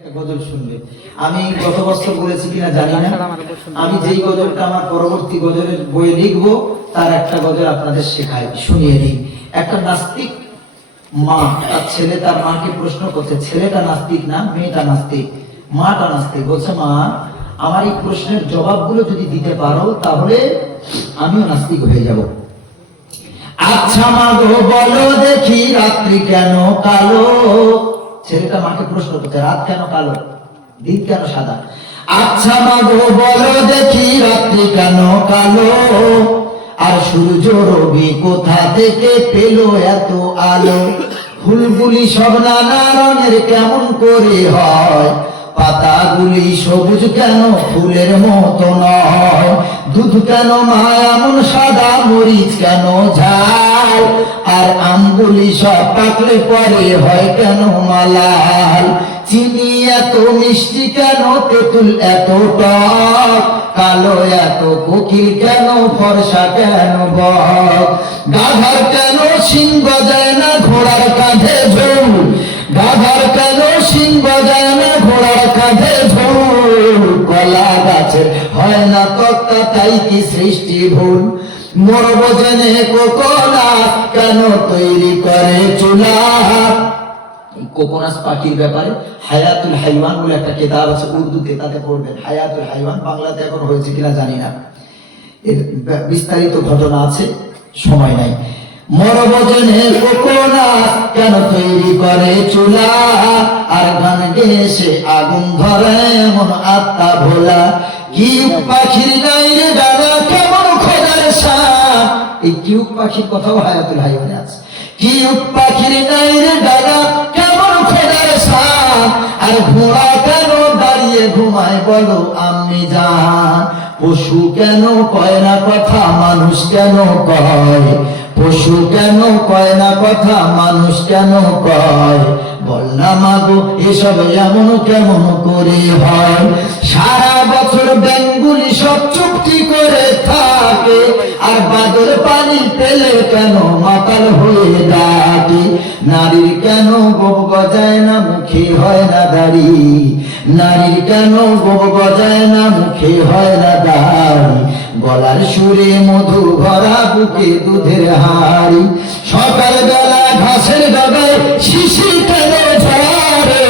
গজল শুনবে। আমি গত বছর বলেছি কিনা জানি না, আমি যেই গজলটা আমার পরবর্তী গজলের বইয়ে লিখবো তার একটা গজল আপনাদের শেখাই, শুনিয়ে নিই। একটা নাস্তিক মা তার ছেলে তার মাকে প্রশ্ন করছে, ছেলেটা নাস্তিক না মেয়েটা নাস্তিক? মাটা নাস্তিক। বলছে, মা আমার এই প্রশ্নের জবাবগুলো যদি দিতে পারো তাহলে আমিও নাস্তিক হয়ে যাব। আচ্ছা মা গো বলো দেখি রাত্রি কেন কালো? ছেলেটা মাকে প্রশ্ন করছে, রাত কেন কালো, দিন কেন সাদা? আচ্ছা মা গো বলো দেখি রাত্রি কেন কালো, আর সূর্য রবি কোথা থেকে পেল এত আলো? ফুলগুলি সব নানা রঙের কেমন করে হয়, পাতাগুলি সবুজ কেন ফুলের মতো নয়? দুধ কেন মা এমন সাদা, মরিচ কেন ঝাল, আর আমগুলি সব পাকলে পরে হয় কেন মালাল? চিনি এত মিষ্টি কেন, তেঁতুল এত টক, কালো এত কোকিল কেন, ফর্সা কেন বক? গাধার কেন শিং গজায় না, ঘোড়ার কাঁধে ঝোল, গাধার কেন শিং গজায় না, ঘোড়ার কাঁধে ঝোল? কলা গাছের হয় না তক্তা, তাই কি সৃষ্টি ভুল? মরব জেনে কোকোনাস কেন তৈরি করে চুলা? কোকোনাস পাখির ব্যাপারে হায়াতুল হাইওয়ান বলে একটা কিতাব আছে উর্দুতে, তাতে পড়বেন। হায়াতুল হাইওয়ান বাংলাতে এখন হয়েছে কিনা জানি না, এর বিস্তারিত ঘটনা আছে, সময় নাই। মরব জেনে কোকোনাস কেন তৈরি করে চুলা, আর গান গেয়ে সে আগুন ধরে এমন আত্মা ভোলা? কিউক পাখির গায়ে ডানা কেমন খোদার সাপ? এই কিউক পাখির কথাও হায়াতুল হাইওয়ানে আছে। কিউক পাখির গায়ে ডানা কেমন খোদার সাপ, আর ঘোড়া কেন দাঁড়িয়ে ঘুমায় বলো আম্মি জান? পশু কেন কয় না কথা, মানুষ কেন কয়? পশু কেন কয় না কথা, মানুষ কেন কয়? বল না মাগো এসব এমন কেমন করে হয়? সারা বছর ব্যাঙগুলি সব চুক্তি করে থাকে, আর বাদল পানি পেলে কেন মাতাল হয়ে ডাকে? নারীর কেন গোপ গজায় না, মুখে হয় না দাড়ি? নারীর কেন গোপ গজায় না, মুখে হয় না দাড়ি? গলার সুরে মধু ভরা, বুকে দুধের হাড়ি। সকাল বেলা ঘাসের ডগায় শিশির কেন ঝরে?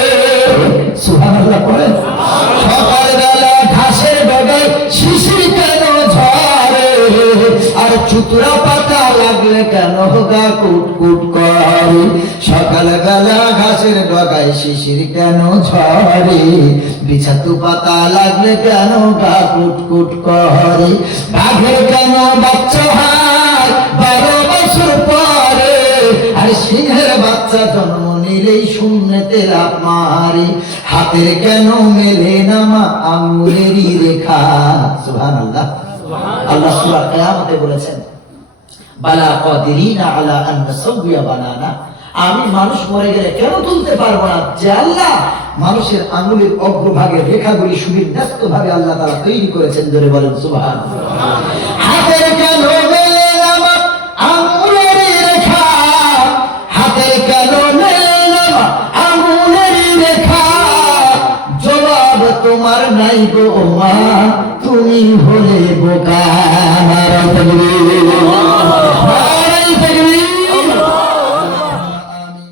সুবহানাল্লাহ পড়েন। সকাল বেলা ঘাসের ডগায় শিশির কেন ঝরে, আর চুতরা পাতা লাগলে কেন গা কুটকুট করে? সকাল বেলা ঘাসের ডগায় শিশির কেন ঝরে, বিছাতু পাতা লাগলে কেন গা কুটকুট করে? বাঘের কেন বাচ্চা হয় 12 বছর পরে, আর সিংহের বাচ্চা জন্ম নিলেই শূন্যতে লাফ মারে? হাতের কেন মেলে না মা আঙ্গুলেরই রেখা? সুবহানাল্লাহ। আল্লাহ সূরা কিয়ামতে বলেছেন, বালা কাদিরিনা আলা আন নাসাউয়া বানানা, আমি মানুষ মরে গেলে কেন তুলতে পারবো না? যে আল্লাহ মানুষের আঙ্গুলের অগ্রভাগের রেখাগুলি সুবিন্যস্ত ভাবে আল্লাহ তাআলা তৈরি করেছেন, ধরে বলেন সুবহানাল্লাহ। হাতের কেন মেলে না মা আঙ্গুলেরই রেখা, হাতের কেন মেলে না মা আঙ্গুলেরই রেখা? জবাব তোমার নাই গো মা, তুমি হলে বোকা।